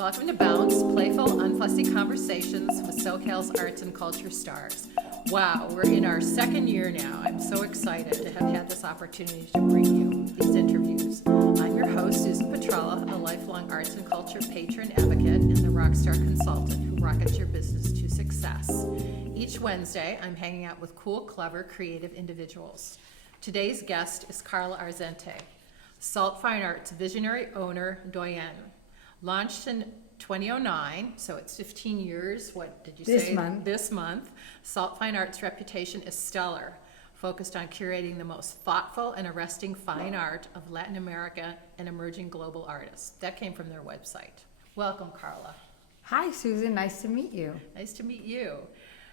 Welcome to Bounce, playful, unfussy conversations with SoCal's arts and culture stars. Wow, we're in our second year now. I'm so excited to have had this opportunity to bring you these interviews. I'm your host, Susan Petrella, a lifelong arts and culture patron advocate and the rockstar consultant who rockets your business to success. Each Wednesday, I'm hanging out with cool, clever, creative individuals. Today's guest is Carla Arzente, Salt Fine Arts visionary owner, doyenne. Launched in 2009, so it's 15 years. What did you say? This month. Salt Fine Arts' reputation is stellar, focused on curating the most thoughtful and arresting fine art of Latin America and emerging global artists. That came from their website. Welcome, Carla. Hi, Susan. Nice to meet you. Nice to meet you.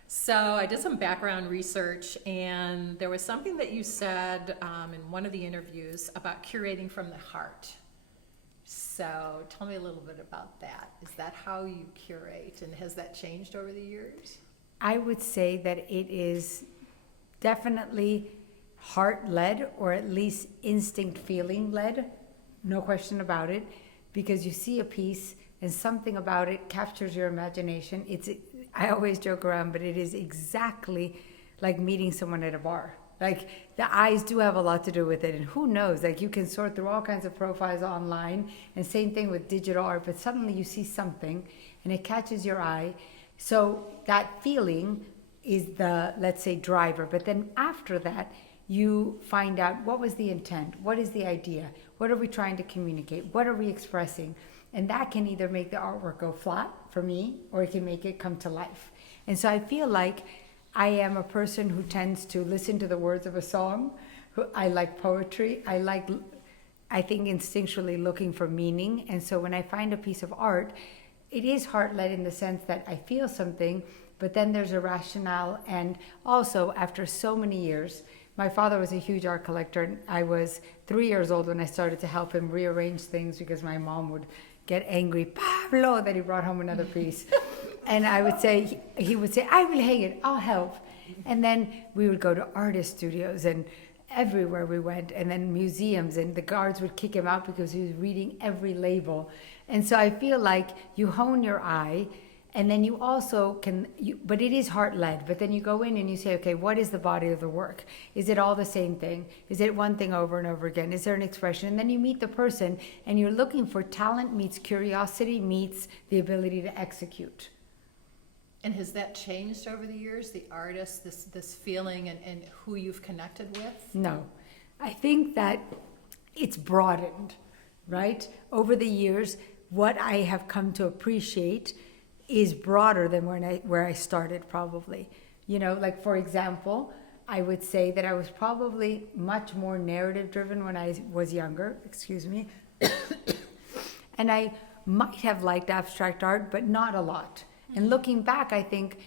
So I did some background research, and there was something that you said in one of the interviews about curating from the heart. So tell me a little bit about that. Is that how you curate, and has that changed over the years? I would say that it is definitely heart-led, or at least instinct feeling led, no question about it, because you see a piece and something about it captures your imagination. I always joke around, but it is exactly like meeting someone at a bar. Like, the eyes do have a lot to do with it, and who knows, like, you can sort through all kinds of profiles online, and same thing with digital art, but suddenly you see something and it catches your eye. So that feeling is the, let's say, driver. But then after that, you find out, what was the intent? What is the idea? What are we trying to communicate? What are we expressing? And that can either make the artwork go flat for me, or it can make it come to life. And so I feel like I am a person who tends to listen to the words of a song. I like poetry. I think instinctually looking for meaning. And so when I find a piece of art, it is heart-led in the sense that I feel something, but then there's a rationale. And also, after so many years, my father was a huge art collector, and I was 3 years old when I started to help him rearrange things because my mom would get angry, Pablo, that he brought home another piece. And I would say, he would say, I will hang it, I'll help. And then we would go to artist studios and everywhere we went, and then museums, and the guards would kick him out because he was reading every label. And so I feel like you hone your eye, and then you also can, but it is heart-led, but then you go in and you say, okay, what is the body of the work? Is it all the same thing? Is it one thing over and over again? Is there an expression? And then you meet the person, and you're looking for talent meets curiosity meets the ability to execute. And has that changed over the years, the artist, this feeling and who you've connected with? No. I think that it's broadened, right? Over the years, what I have come to appreciate is broader than where I started, probably. You know, like, for example, I would say that I was probably much more narrative driven when I was younger, and I might have liked abstract art, but not a lot. And looking back, I think,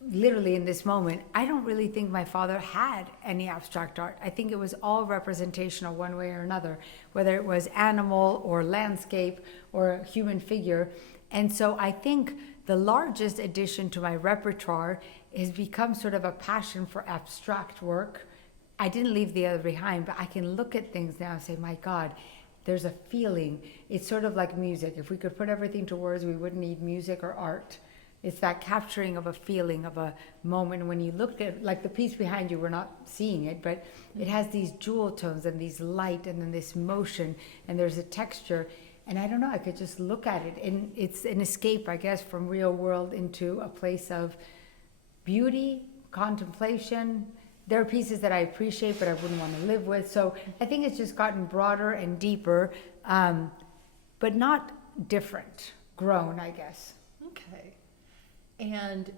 literally in this moment, I don't really think my father had any abstract art. I think it was all representational one way or another, whether it was animal or landscape or a human figure. And so I think the largest addition to my repertoire has become sort of a passion for abstract work. I didn't leave the other behind, but I can look at things now and say, my God, there's a feeling. It's sort of like music. If we could put everything to words, we wouldn't need music or art. It's that capturing of a feeling, of a moment. When you look at, like, the piece behind you, we're not seeing it, but it has these jewel tones and these light and then this motion, and there's a texture. And I don't know, I could just look at it. And it's an escape, I guess, from real world into a place of beauty, contemplation. There are pieces that I appreciate, but I wouldn't want to live with. So I think it's just gotten broader and deeper, but not different, grown, I guess. Okay. And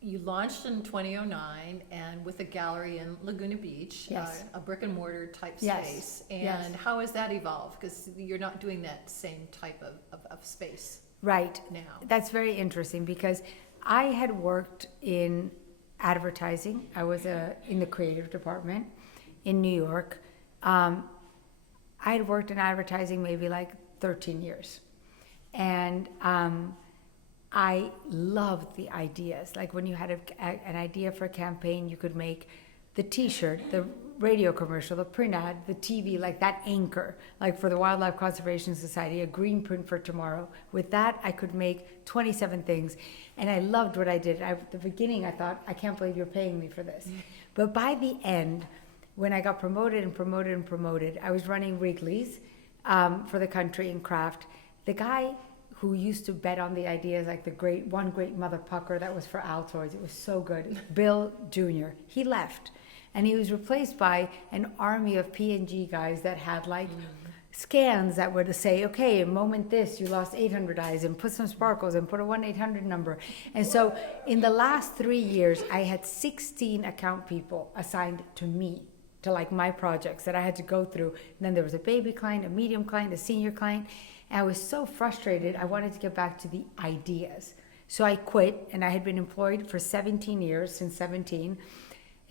you launched in 2009 and with a gallery in Laguna Beach, Yes. A brick and mortar type Yes. space. And Yes. how has that evolved? Because you're not doing that same type of space Right. now. That's very interesting, because I had worked in advertising. I was in the creative department in New York. I had worked in advertising maybe like 13 years. And I loved the ideas. Like, when you had an idea for a campaign, you could make the t-shirt, the radio commercial, the print ad, the TV, like that anchor, like for the Wildlife Conservation Society, a green print for tomorrow. With that, I could make 27 things. And I loved what I did. At the beginning, I thought, I can't believe you're paying me for this. But by the end, when I got promoted and promoted and promoted, I was running Wrigley's for the country in craft. The guy who used to bet on the ideas, like the great mother pucker that was for Altoids, it was so good, Bill Jr., he left. And he was replaced by an army of P&G guys that had like scans that would say, okay, in moment this, you lost 800 eyes, and put some sparkles and put a 1-800 number. And so in the last 3 years, I had 16 account people assigned to me, to like my projects that I had to go through. And then there was a baby client, a medium client, a senior client. And I was so frustrated, I wanted to get back to the ideas. So I quit, and I had been employed for 17 years, since 17.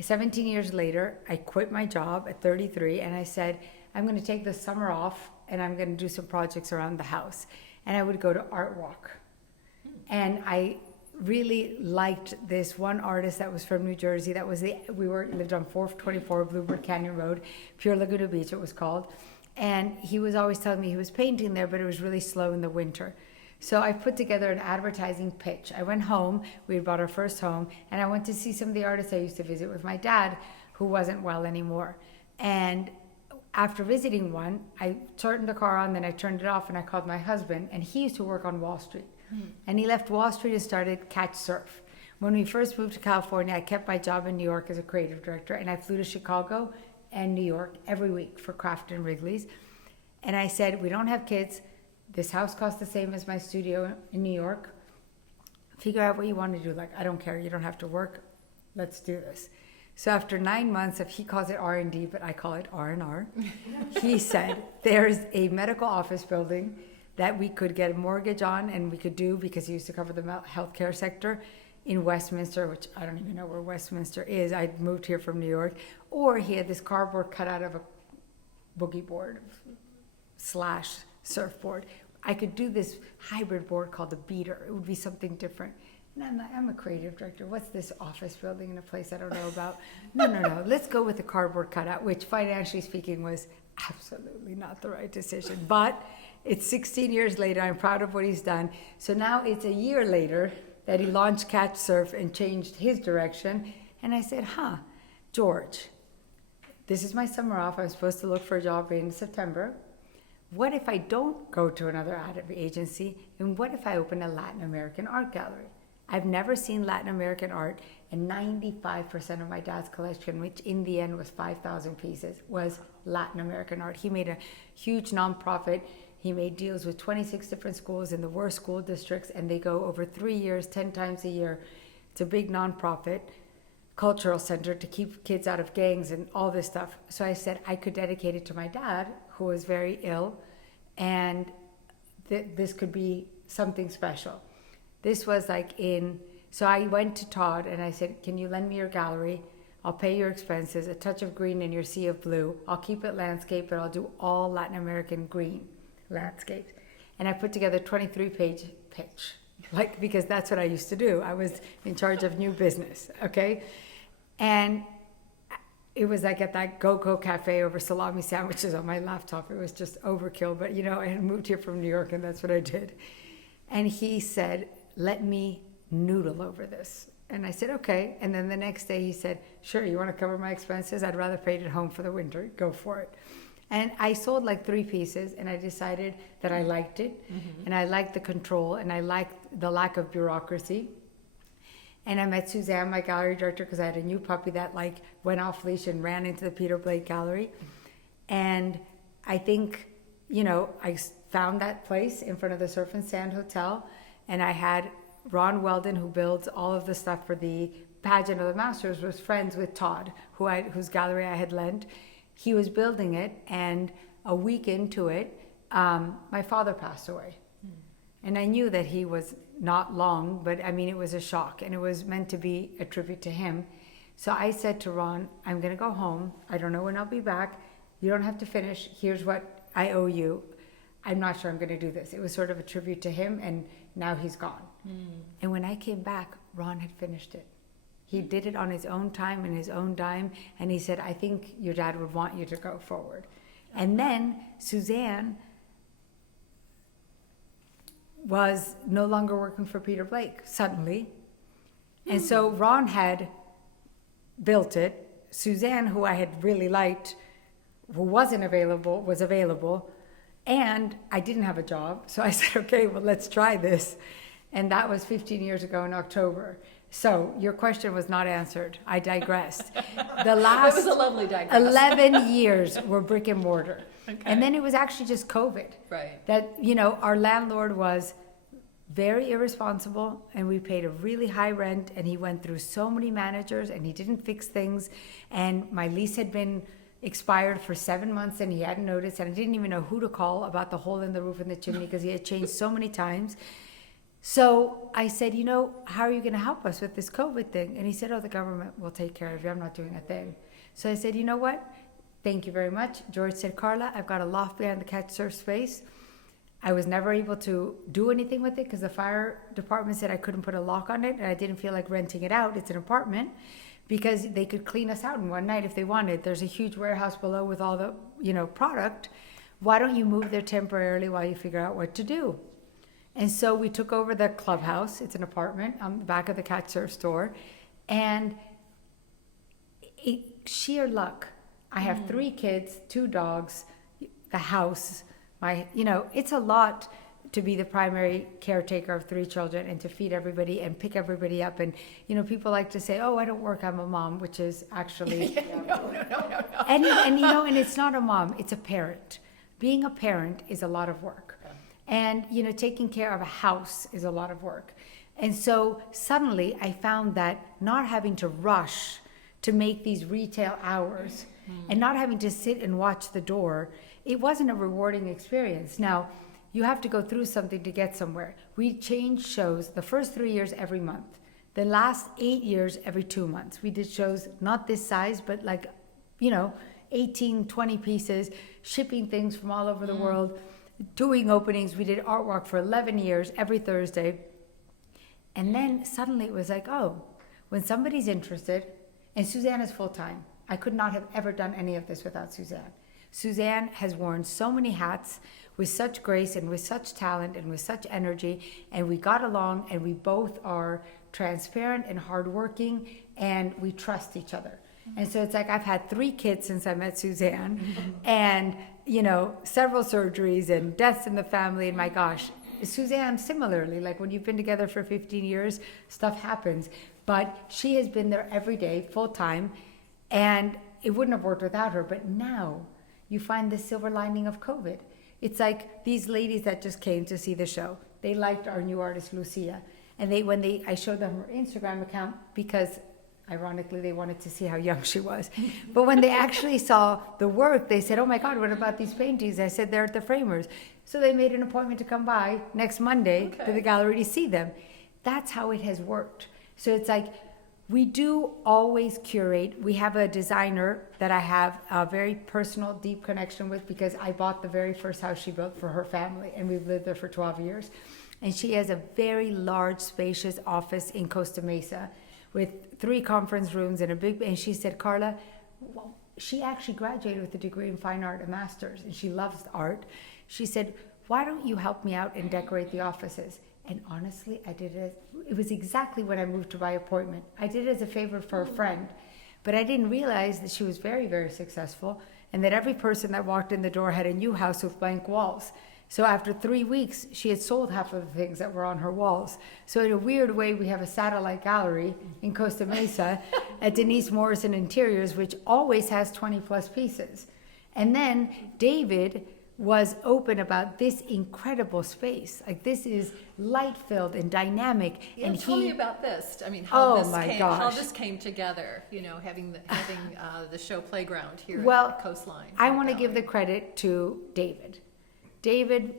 17 years later, I quit my job at 33, and I said, I'm going to take the summer off, and I'm going to do some projects around the house. And I would go to Art Walk. And I really liked this one artist that was from New Jersey. That was we lived on 424 Bluebird Canyon Road, Pure Laguna Beach it was called. And he was always telling me he was painting there, but it was really slow in the winter. So I put together an advertising pitch. I went home, we had bought our first home, and I went to see some of the artists I used to visit with my dad, who wasn't well anymore. And after visiting one, I turned the car on, then I turned it off, and I called my husband, and he used to work on Wall Street. And he left Wall Street and started Catch Surf. When we first moved to California, I kept my job in New York as a creative director, and I flew to Chicago and New York every week for Kraft and Wrigley's. And I said, we don't have kids. This house costs the same as my studio in New York. Figure out what you want to do. Like, I don't care. You don't have to work. Let's do this. So after 9 months of, he calls it R&D, but I call it R&R. He said, there's a medical office building that we could get a mortgage on, and we could do, because he used to cover the healthcare sector, in Westminster, which I don't even know where Westminster is. I moved here from New York. Or he had this cardboard cut out of a boogie board / surfboard. I could do this hybrid board called the Beater. It would be something different. And I'm a creative director. What's this office building in a place I don't know about? No. Let's go with the cardboard cutout, which financially speaking was absolutely not the right decision. But it's 16 years later. I'm proud of what he's done. So now it's a year later that he launched Catch Surf and changed his direction. And I said, George, this is my summer off. I'm supposed to look for a job in September. What if I don't go to another ad agency? And what if I open a Latin American art gallery? I've never seen Latin American art, and 95% of my dad's collection, which in the end was 5,000 pieces, was Latin American art. He made a huge nonprofit. He made deals with 26 different schools in the worst school districts, and they go over 3 years, 10 times a year. It's a big nonprofit cultural center to keep kids out of gangs and all this stuff. So I said I could dedicate it to my dad, who was very ill, and this could be something special. This was so I went to Todd and I said, can you lend me your gallery? I'll pay your expenses, a touch of green in your sea of blue. I'll keep it landscape, but I'll do all Latin American green landscapes. And I put together a 23-page pitch, because that's what I used to do. I was in charge of new business, okay? And it was at that Go-Go Cafe over salami sandwiches on my laptop. It was just overkill, but I had moved here from New York and that's what I did. And he said, let me noodle over this. And I said, okay. And then the next day he said, sure, you want to cover my expenses? I'd rather pay it at home for the winter. Go for it. And I sold 3 pieces, and I decided that I liked it, and I liked the control, and I liked the lack of bureaucracy. And I met Suzanne, my gallery director, because I had a new puppy that went off leash and ran into the Peter Blake Gallery. And I think, I found that place in front of the Surf and Sand Hotel, and I had Ron Weldon, who builds all of the stuff for the pageant of the Masters, was friends with Todd, whose gallery I had lent. He was building it, and a week into it, my father passed away. And I knew that he was not long, but it was a shock, and it was meant to be a tribute to him. So I said to Ron, I'm going to go home. I don't know when I'll be back. You don't have to finish. Here's what I owe you. I'm not sure I'm going to do this. It was sort of a tribute to him, and now he's gone. And when I came back, Ron had finished it. He did it on his own time and his own dime. And he said, I think your dad would want you to go forward. And then Suzanne was no longer working for Peter Blake suddenly. And so Ron had built it. Suzanne, who I had really liked, who wasn't available, was available. And I didn't have a job. So I said, okay, well, let's try this. And that was 15 years ago in October. So your question was not answered. I digressed. The last It was a lovely digress. 11 years were brick and mortar. Okay. And then it was actually just COVID. Right. That, you know, our landlord was very irresponsible and we paid a really high rent and he went through so many managers and he didn't fix things. And my lease had been expired for 7 months and he hadn't noticed, and I didn't even know who to call about the hole in the roof and the chimney because he had changed so many times. So I said, you know, how are you going to help us with this COVID thing? And he said, oh, the government will take care of you. I'm not doing a thing. So I said, you know what? Thank you very much. George said, Carla, I've got a loft behind the catch surf space. I was never able to do anything with it because the fire department said I couldn't put a lock on it and I didn't feel like renting it out. It's an apartment because they could clean us out in one night if they wanted. There's a huge warehouse below with all the, you know, product. Why don't you move there temporarily while you figure out what to do? And so we took over the clubhouse. It's an apartment on the back of the Cat Surf store. And sheer luck. I have 3 kids, 2 dogs, the house. It's a lot to be the primary caretaker of 3 children and to feed everybody and pick everybody up. And, you know, people like to say, oh, I don't work, I'm a mom, which is actually... No. And, you know, and it's not a mom, it's a parent. Being a parent is a lot of work. And, you know, taking care of a house is a lot of work. And so suddenly I found that not having to rush to make these retail hours and not having to sit and watch the door, it wasn't a rewarding experience. Now, you have to go through something to get somewhere. We changed shows the first 3 years every month. The last 8 years every 2 months. We did shows not this size, but like, you know, 18, 20 pieces, shipping things from all over the world. Doing openings. We did art walk for 11 years every Thursday. And then suddenly it was like, oh, when somebody's interested, and Suzanne is full-time. I could not have ever done any of this without Suzanne. Suzanne has worn so many hats with such grace and with such talent and with such energy, and we got along, and we both are transparent and hardworking, and we trust each other. And so it's like I've had 3 kids since I met Suzanne, and, you know, several surgeries and deaths in the family, and my gosh, Suzanne similarly, like when you've been together for 15 years, stuff happens. But she has been there every day, full time, and it wouldn't have worked without her. But now you find the silver lining of COVID. It's like these ladies that just came to see the show. They liked our new artist, Lucia. And I showed them her Instagram account because ironically, they wanted to see how young she was. But when they actually saw the work, they said, oh my God, what about these paintings? I said, they're at the Framers. So they made an appointment to come by next Monday to the gallery to see them. That's how it has worked. So it's like, we do always curate. We have a designer that I have a very personal, deep connection with because I bought the very first house she built for her family, and we've lived there for 12 years. And she has a very large, spacious office in Costa Mesa with 3 conference rooms and she said, Carla, well, she actually graduated with a degree in fine art, a master's, and she loves art. She said, why don't you help me out and decorate the offices? And honestly, I did it. It was exactly when I moved to my appointment. I did it as a favor for a friend, but I didn't realize that she was very, very successful and that every person that walked in the door had a new house with blank walls. So after 3 weeks, she had sold half of the things that were on her walls. So in a weird way, we have a satellite gallery in Costa Mesa at Denise Morrison Interiors, which always has 20 plus pieces. And then David was open about this incredible space. Like, this is light-filled and dynamic. Yeah, and tell me about this. I mean, how gosh. this came together, you know, having the show Playground here at the Coastline. I want to give the credit to David. David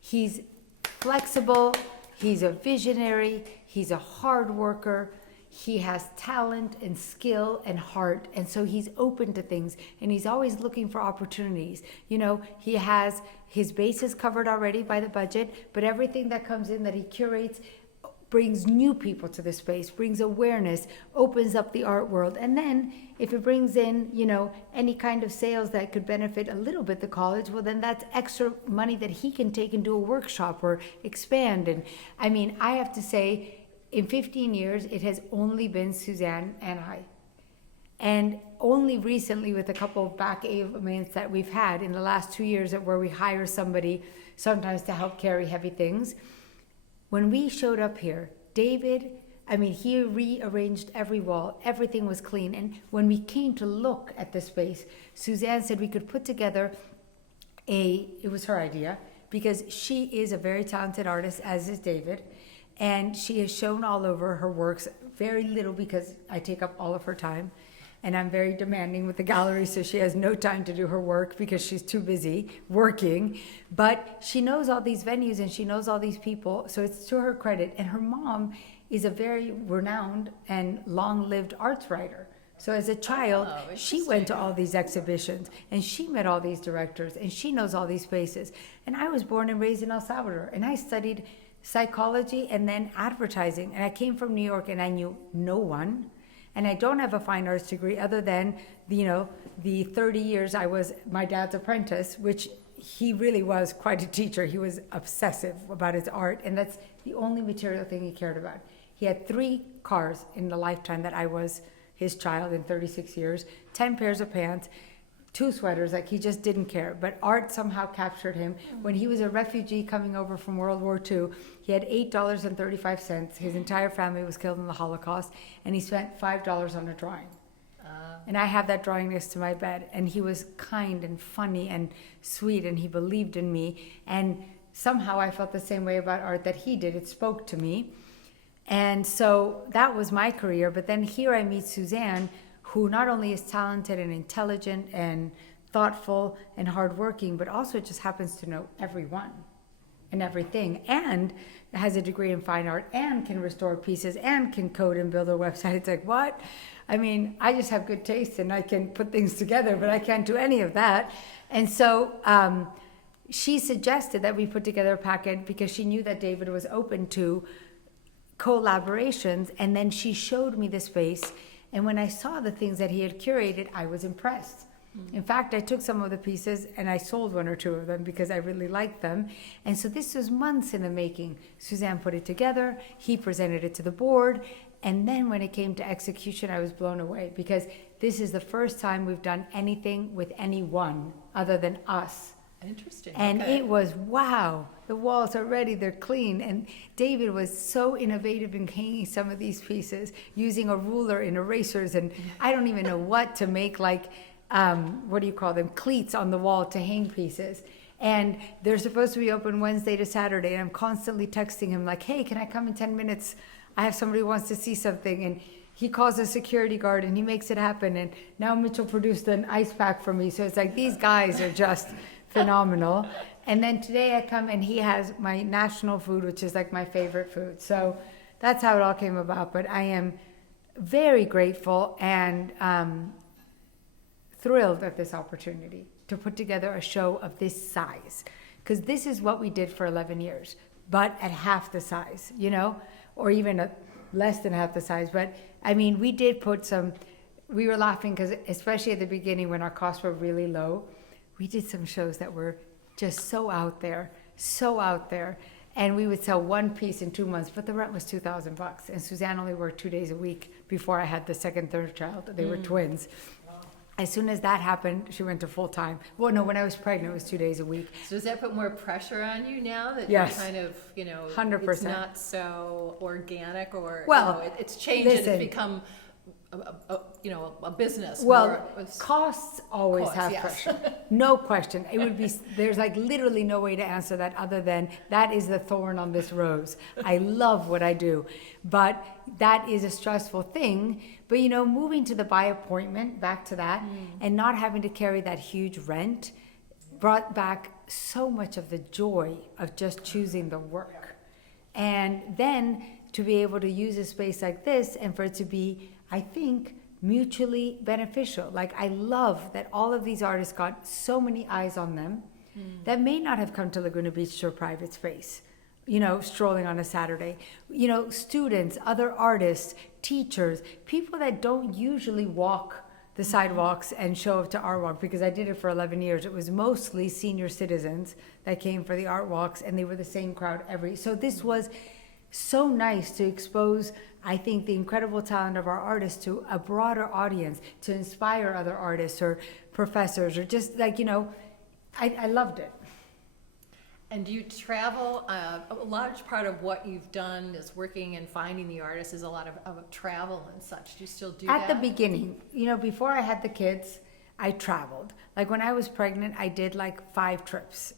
he's flexible, he's a visionary, he's a hard worker, he has talent and skill and heart, and so he's open to things, and he's always looking for opportunities. You know, he has his bases covered already by the budget, but everything that comes in that he curates brings new people to the space, brings awareness, opens up the art world. And then if it brings in, any kind of sales that could benefit a little bit the college, well, then that's extra money that he can take and do a workshop or expand. And I mean, I have to say, in 15 years, it has only been Suzanne and I. And only recently, with a couple of back ailments that we've had in the last 2 years, where we hire somebody sometimes to help carry heavy things. When we showed up here, David, he rearranged every wall. Everything was clean. And when we came to look at the space, Suzanne said we could put together it was her idea, because she is a very talented artist, as is David. And she has shown all over her works, very little because I take up all of her time. And I'm very demanding with the gallery, so she has no time to do her work because she's too busy working. But she knows all these venues and she knows all these people, so it's to her credit. And her mom is a very renowned and long-lived arts writer. So as a child, she went to all these exhibitions and she met all these directors and she knows all these spaces. And I was born and raised in El Salvador, and I studied psychology and then advertising. And I came from New York and I knew no one. And I don't have a fine arts degree other than, the 30 years I was my dad's apprentice, which he really was quite a teacher. He was obsessive about his art, and that's the only material thing he cared about. He had 3 cars in the lifetime that I was his child, in 36 years, 10 pairs of pants, 2 sweaters, like he just didn't care. But art somehow captured him. When he was a refugee coming over from World War II, he had $8.35. His entire family was killed in the Holocaust, and he spent $5 on a drawing. And I have that drawing next to my bed. And he was kind and funny and sweet, and he believed in me. And somehow I felt the same way about art that he did. It spoke to me. And so that was my career. But then here I meet Suzanne, who not only is talented and intelligent and thoughtful and hardworking, but also just happens to know everyone and everything, and has a degree in fine art, and can restore pieces, and can code and build a website. It's like, what? I just have good taste and I can put things together, but I can't do any of that. And so she suggested that we put together a packet because she knew that David was open to collaborations, and then she showed me the space. And when I saw the things that he had curated, I was impressed. In fact, I took some of the pieces and I sold 1 or 2 of them because I really liked them. And so this was months in the making. Suzanne put it together, he presented it to the board, and then when it came to execution, I was blown away, because this is the first time we've done anything with anyone other than us. Interesting. And okay. It was, wow, the walls are ready, they're clean. And David was so innovative in hanging some of these pieces, using a ruler and erasers, and I don't even know what to make, like, what do you call them, cleats on the wall to hang pieces. And they're supposed to be open Wednesday to Saturday, and I'm constantly texting him like, hey, can I come in 10 minutes? I have somebody who wants to see something. And he calls a security guard and he makes it happen. And now Mitchell produced an ice pack for me. So it's like, these guys are just phenomenal. And then today I come and he has my national food, which is like my favorite food. So that's how it all came about. But I am very grateful and thrilled at this opportunity to put together a show of this size. Because this is what we did for 11 years, but at half the size, or even less than half the size. But we did put we were laughing because especially at the beginning when our costs were really low, we did some shows that were just so out there. And we would sell 1 piece in 2 months, but the rent was $2,000. And Suzanne only worked 2 days a week before I had the third child. They were twins. As soon as that happened, she went to full time. Well, no, when I was pregnant, it was 2 days a week. So does that put more pressure on you now that Yes. you're kind of, 100%. It's not so organic, or Well, it's changed and listen. it's become a business. Well, more with- costs always Costs, have yes. pressure. No question. It would be, there's like literally no way to answer that other than that is the thorn on this rose. I love what I do, but that is a stressful thing. But moving to the by appointment, back to that, and not having to carry that huge rent brought back so much of the joy of just choosing the work. And then to be able to use a space like this and for it to be, I think, mutually beneficial. Like, I love that all of these artists got so many eyes on them that may not have come to Laguna Beach to a private space. strolling on a Saturday. Students, other artists, teachers, people that don't usually walk the sidewalks and show up to art walk, because I did it for 11 years. It was mostly senior citizens that came for the art walks, and they were the same crowd so this was so nice to expose, I think, the incredible talent of our artists to a broader audience, to inspire other artists or professors, or just I loved it. And do you travel? A large part of what you've done is working and finding the artists is a lot of travel and such. Do you still do that? At the beginning, before I had the kids, I traveled. Like when I was pregnant, I did like 5 trips.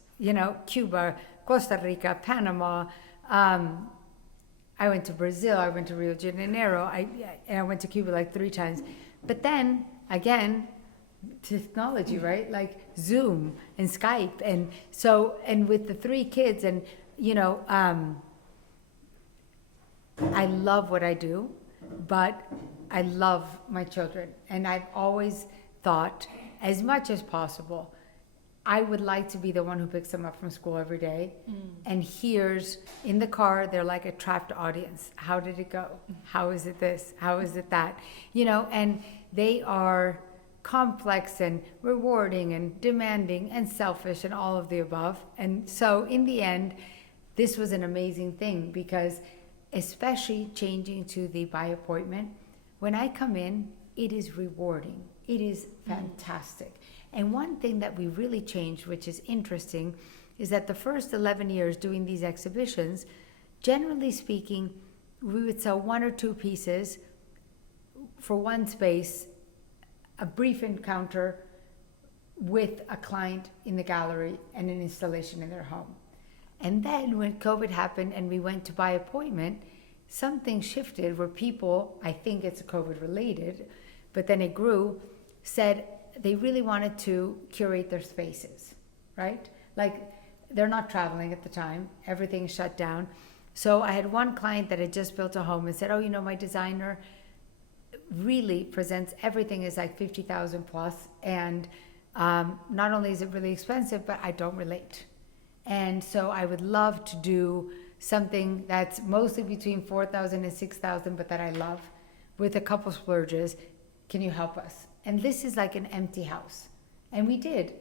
Cuba, Costa Rica, Panama. I went to Brazil. I went to Rio de Janeiro. I went to Cuba like 3 times. But then again, technology, right? Like Zoom and Skype, and with the 3 kids, and I love what I do, but I love my children, and I've always thought, as much as possible, I would like to be the one who picks them up from school every day and hears in the car, they're like a trapped audience. How did it go? How is it this? How is it that? And they are complex and rewarding and demanding and selfish and all of the above. And so in the end, this was an amazing thing, because especially changing to the by appointment, when I come in, it is rewarding. It is fantastic. And one thing that we really changed, which is interesting, is that the first 11 years doing these exhibitions, generally speaking, we would sell 1 or 2 pieces for one space, a brief encounter with a client in the gallery and an installation in their home. And then when COVID happened and we went to by appointment, something shifted where people, I think it's COVID related, but then it grew, said they really wanted to curate their spaces, right? Like they're not traveling at the time, everything's shut down. So I had one client that had just built a home and said, my designer really presents everything as like 50,000 plus, and not only is it really expensive, but I don't relate. And so I would love to do something that's mostly between 4,000 and 6,000, but that I love, with a couple splurges. Can you help us? And this is like an empty house. And we did.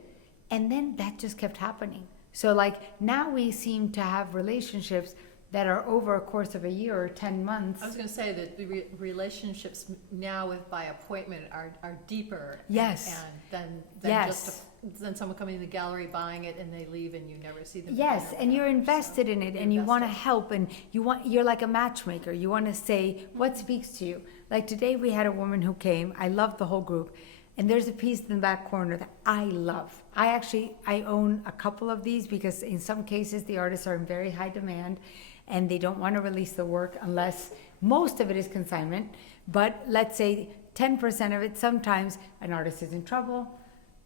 And then that just kept happening. So like now we seem to have relationships that are over a course of a year or 10 months. I was going to say that the relationships now with by appointment are deeper. Yes. Than yes. just than someone coming in the gallery, buying it, and they leave and you never see them. Yes, again. and you're invested in it, and you want to help, and you're like a matchmaker. You want to say what speaks to you. Like today we had a woman who came. I love the whole group. And there's a piece in the back corner that I love. I own a couple of these, because in some cases the artists are in very high demand and they don't want to release the work unless most of it is consignment. But let's say 10% of it, sometimes an artist is in trouble,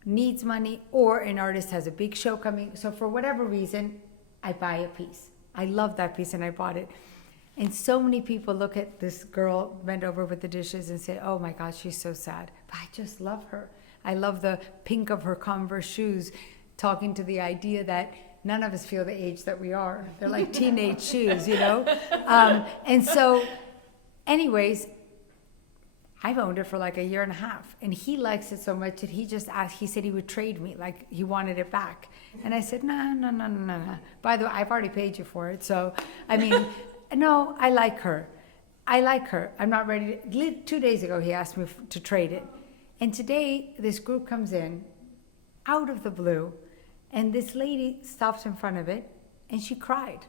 needs money, or an artist has a big show coming. So for whatever reason, I buy a piece. I love that piece and I bought it. And so many people look at this girl bent over with the dishes and say, oh my God, she's so sad. But I just love her. I love the pink of her Converse shoes, talking to the idea that none of us feel the age that we are. They're like teenage shoes, And so anyways, I've owned it for like a year and a half. And he likes it so much that he just asked, he said he would trade me, like he wanted it back. And I said, no. By the way, I've already paid you for it. So, no, I like her. I'm not ready to. 2 days ago, he asked me to trade it. And today, this group comes in, out of the blue, and this lady stops in front of it, and she cried.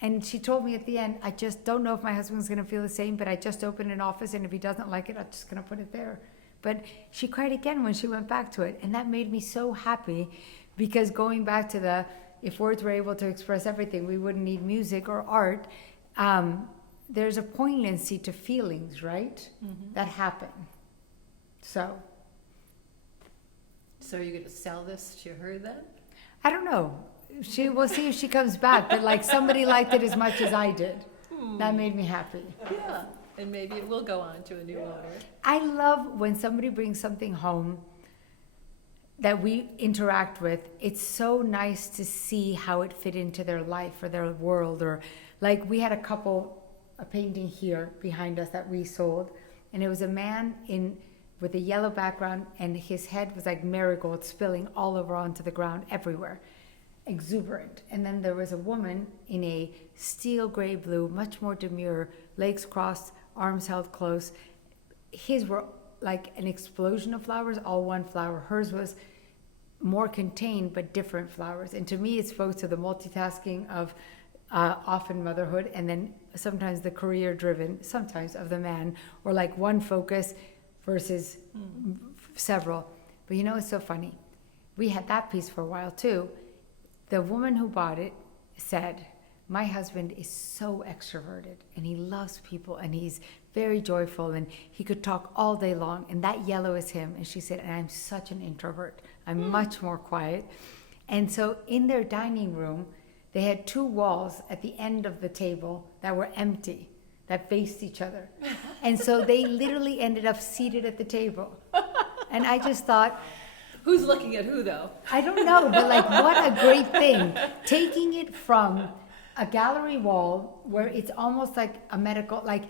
And she told me at the end, I just don't know if my husband's going to feel the same, but I just opened an office, and if he doesn't like it, I'm just going to put it there. But she cried again when she went back to it. And that made me so happy, because going back to if words were able to express everything, we wouldn't need music or art. There's a poignancy to feelings, right? Mm-hmm. That happen. So are you going to sell this to her then? I don't know. We'll see if she comes back. But like somebody liked it as much as I did. That made me happy. Yeah, and maybe it will go on to a new owner. I love when somebody brings something home that we interact with, it's so nice to see how it fit into their life or their world. Or like we had a painting here behind us that we sold, and it was a man with a yellow background, and his head was like marigold spilling all over onto the ground everywhere, exuberant. And then there was a woman in a steel gray blue, much more demure, legs crossed, arms held close. His were like an explosion of flowers, all one flower. Hers was more contained but different flowers. And to me, it spoke to the multitasking of often motherhood, and then sometimes the career driven, sometimes of the man, or like one focus versus several. But you know, it's so funny. We had that piece for a while too. The woman who bought it said, my husband is so extroverted and he loves people and he's very joyful and he could talk all day long, and that yellow is him. And she said, and I'm such an introvert. I'm much more quiet. And so in their dining room, they had 2 walls at the end of the table that were empty, that faced each other. And so they literally ended up seated at the table. And I just thought, Who's looking at who, though? I don't know, but like, what a great thing. Taking it from a gallery wall where it's almost like a medical, like,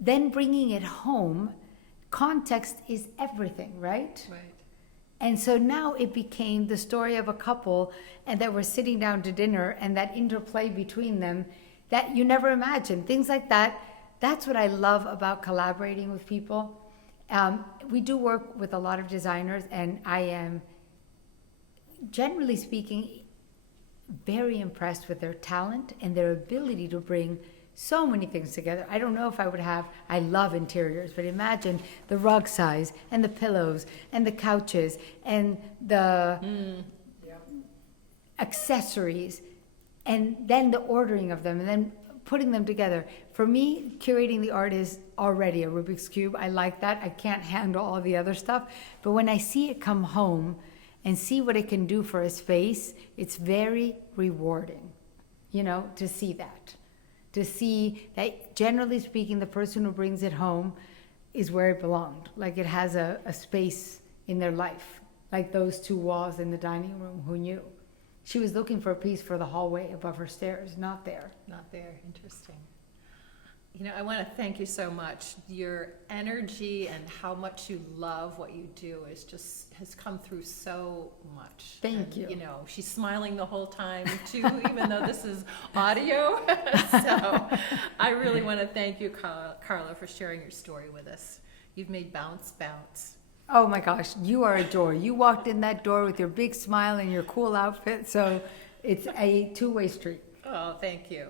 then bringing it home. Context is everything, right? Right. And so now it became the story of a couple and that were sitting down to dinner, and that interplay between them that you never imagined. Things like that. That's what I love about collaborating with people. We do work with a lot of designers, and I am, generally speaking, very impressed with their talent and their ability to bring so many things together. I don't know if I love interiors, but imagine the rug size and the pillows and the couches and the accessories, and then the ordering of them and then putting them together. For me, curating the art is already a Rubik's Cube. I like that. I can't handle all the other stuff. But when I see it come home and see what it can do for a space, it's very rewarding, to see that. To see that, generally speaking, the person who brings it home is where it belonged. Like it has a space in their life, like those 2 walls in the dining room. Who knew? She was looking for a piece for the hallway above her stairs, not there. Not there. Interesting. I want to thank you so much. Your energy and how much you love what you do has come through so much. Thank you. She's smiling the whole time too, even though this is audio. So I really want to thank you, Carla, for sharing your story with us. You've made bounce. Oh my gosh, you are a joy. You walked in that door with your big smile and your cool outfit, so it's a 2-way street. Oh, thank you.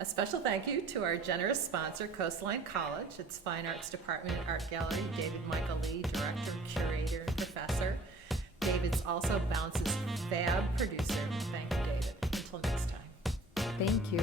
A special thank you to our generous sponsor, Coastline College, its Fine Arts Department and Art Gallery, David Michael Lee, Director, Curator, and Professor. David's also Bounce's fab producer. Thank you, David. Until next time. Thank you.